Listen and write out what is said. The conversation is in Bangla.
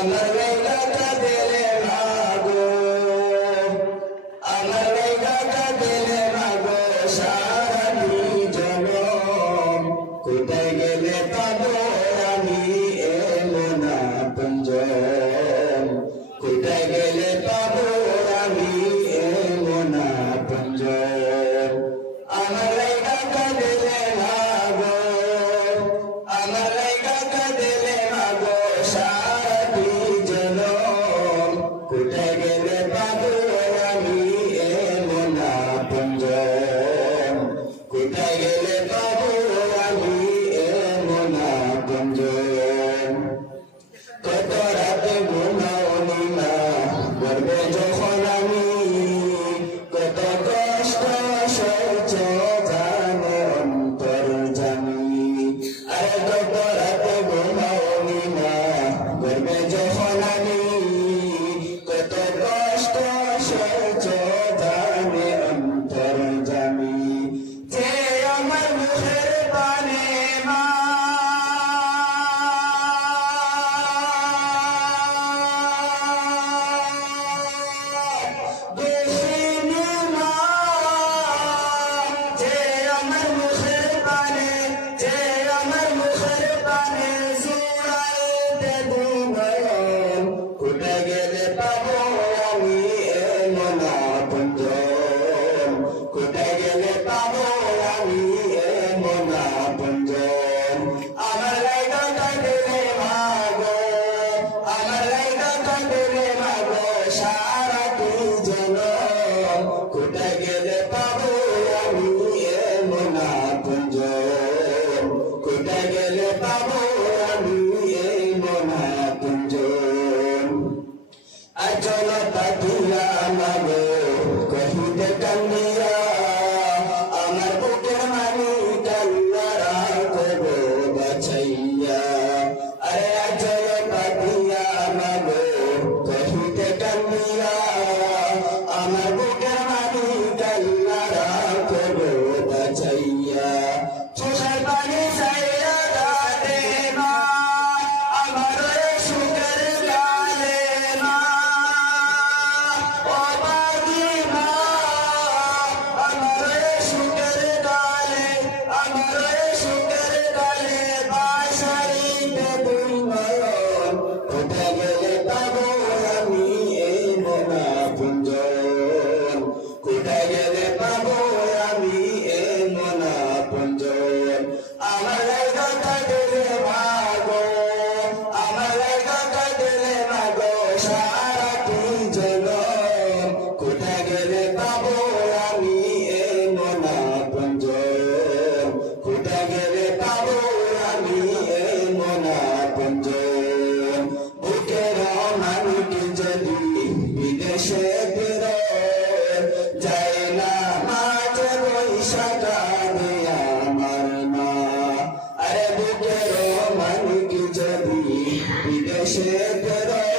আমার লাইগা কাঁদেলে মাগো, আমার লাইগা কাঁদেলে মাগো সারাটি জনম। কোথায় গেলে পাবো আমি এমন আপনজন, কোথায় গেলে পাবো আমি এমন আপনজন। আমার লাইগা কাঁদেলে মাগো, আমার লাইগা কাঁদেলে মাগো সারাটি জনম। কোথায় গেলে পাবো আমি এমন আপনজন, কোথায় গেলে পাবো আমি এমন আপনজন। কত রাতে ঘুমাওনি মা গর্বে যখন আমি, কত কষ্ট সহ্য জানে অন্তর্যামী। আরে কত রাতে ঘুমাওনি মা গর্বে যখন আমি, কত কষ্ট সহ্য জানে অন্তর্যামী। যে আমার মুখের পানে মা, কোথায় গেলে পাবো আমি এমন আপনজন, কোথায় গেলে পাবো আমি এমন আপনজন। আমার লাইগা কাঁদেলে মাগো, আমার লাইগা কাঁদেলে মাগো সারাটি জনম। কোথায় গেলে পাবো আমি এমন আপনজন, কোথায় গেলে পাবো আমি এমন আপনজন। আচল পাতিয়া মাগো কহিতে কান্দিয়া, আমার বুকের মানি কান্নারা করো বাছাইয়া। আরে আচল পাতিয়া মাগো কহিতে কান্দিয়া, আমার বুকের মানি কান্নারা করো বাছাইয়া। চোখের পানি চাইয়া কাঁদে মা, আমার সুখের কালে মা। ও বাগি মা, আমার সুখের কালে, আমার সুখের কালে বাসাইতে তুই নয়ন। কোথায় গেলে পাবো আমি এমন আপনজন, কোথায় গেলে পাবো আমি এমন আপনজন। আমার লাইগা কাঁদেলে মাগো, আমার লাইগা কাঁদেলে মাগো সারাটি জনম। কোথায় গেলে পাবো আমি এমন আপনজন, কোথায় গেলে পাবো আমি এমন আপনজন। বুকের মানুষটি যদি বিদেশে বেরোয়, যায় না মাঝে বৈশাখ কাঁদে আমার মা। আরে বুকের মানুষটি যদি বিদেশে বেরোয়,